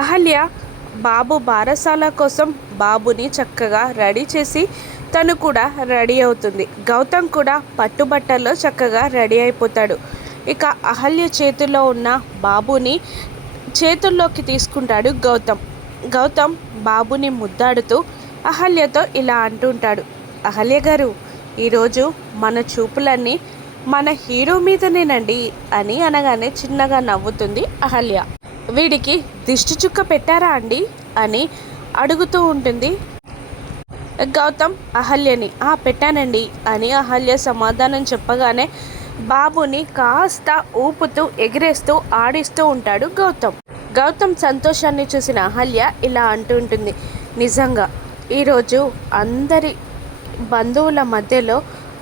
అహల్య బాబు బారసాల కోసం బాబుని చక్కగా రెడీ చేసి తను కూడా రెడీ అవుతుంది. గౌతమ్ కూడా పట్టుబట్టల్లో చక్కగా రెడీ అయిపోతాడు. ఇక అహల్య చేతుల్లో ఉన్న బాబుని చేతుల్లోకి తీసుకుంటాడు గౌతమ్. గౌతమ్ బాబుని ముద్దాడుతూ అహల్యతో ఇలా అంటుంటాడు, అహల్య గారు, ఈరోజు మన చూపులన్నీ మన హీరో మీదనేనండి అని అనగానే చిన్నగా నవ్వుతుంది అహల్య. వీడికి దిష్టి చుక్క పెట్టారా అండి అని అడుగుతూ ఉంటుంది గౌతమ్ అహల్యని. పెట్టానండి అని అహల్య సమాధానం చెప్పగానే బాబుని కాస్త ఊపుతూ ఎగిరేస్తూ ఆడిస్తూ ఉంటాడు గౌతమ్. గౌతమ్ సంతోషాన్ని చూసిన అహల్య ఇలా అంటూ ఉంటుంది, నిజంగా ఈరోజు అందరి బంధువుల మధ్యలో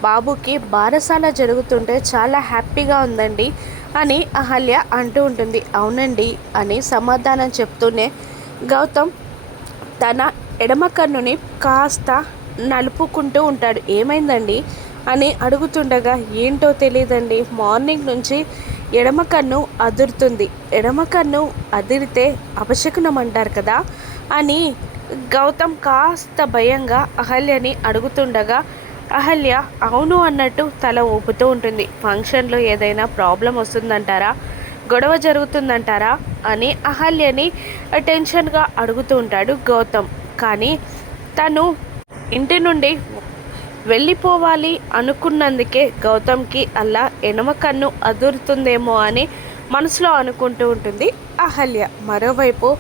బాబుకి బారసాల జరుగుతుంటే చాలా హ్యాపీగా ఉందండి అని అహల్య అంటూ ఉంటుంది. అవునండి అని సమాధానం చెప్తూనే గౌతమ్ తన ఎడమ కన్నుని కాస్త నలుపుకుంటూ ఉంటాడు. ఏమైందండి అని అడుగుతుండగా, ఏంటో తెలియదండి, మార్నింగ్ నుంచి ఎడమ కన్ను అదురుతుంది, ఎడమ కన్ను అదిరితే అపశకునం అంటారు కదా అని గౌతమ్ కాస్త భయంగా అహల్యని అడుగుతుండగా అహల్య అవును అన్నట్టు తల ఊపుతూ ఉంటుంది. ఫంక్షన్లో ఏదైనా ప్రాబ్లం వస్తుందంటారా, గొడవ జరుగుతుందంటారా అని అహల్యని టెన్షన్గా అడుగుతూ ఉంటాడు గౌతమ్. కానీ తను ఇంటి నుండి వెళ్ళిపోవాలి అనుకున్నందుకే గౌతమ్కి అలా ఎడమ కన్ను అదురుతుందేమో అని మనసులో అనుకుంటూ ఉంటుంది అహల్య. మరోవైపు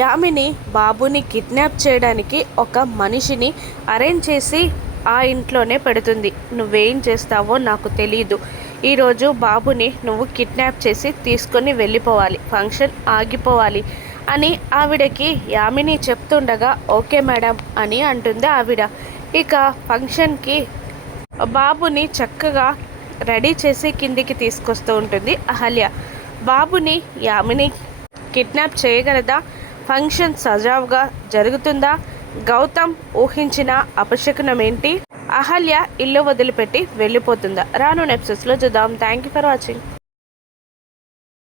యామిని బాబుని కిడ్నాప్ చేయడానికి ఒక మనిషిని అరేంజ్ చేసి ఆ ఇంట్లోనే పెడుతుంది. నువ్వేం చేస్తావో నాకు తెలీదు, ఈరోజు బాబుని నువ్వు కిడ్నాప్ చేసి తీసుకొని వెళ్ళిపోవాలి, ఫంక్షన్ ఆగిపోవాలి అని ఆవిడకి యామిని చెప్తుండగా ఓకే మేడం అని అంటుంది ఆవిడ. ఇక ఫంక్షన్కి బాబుని చక్కగా రెడీ చేసి కిందికి తీసుకొస్తూ ఉంటుంది అహల్య. బాబుని యామిని కిడ్నాప్ చేయగలదా? ఫంక్షన్ సజావుగా జరుగుతుందా? గౌతమ్ ఊహించిన అపశకునం ఏంటి? అహల్య ఇల్లు వదిలిపెట్టి వెళ్ళిపోతుందా? రాను ఎపిసోడ్స్లో చూద్దాం. Thank you for watching.